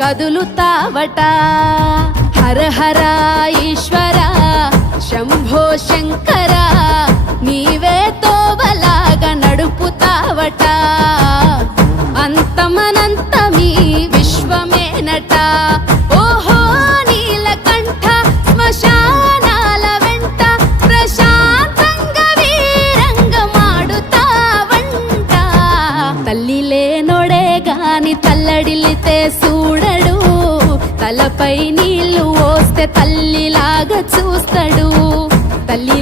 కదులుతావట. హర హర ఈశ్వర శంభో శంకర నీవే తోవలాగా నడుపుతావట. అంతమనంతమీ విశ్వమేనట. ఓహో నీలకంఠ శ్మశానాల వెంట ప్రశాంతంగా వీరంగమాడుతావంట. తల్లి లేనోడే గాని తల్లడిల్లితే చూడడు, తలపై నీళ్లు పోస్తే తల్లిలాగా చూస్తాడు. తల్లి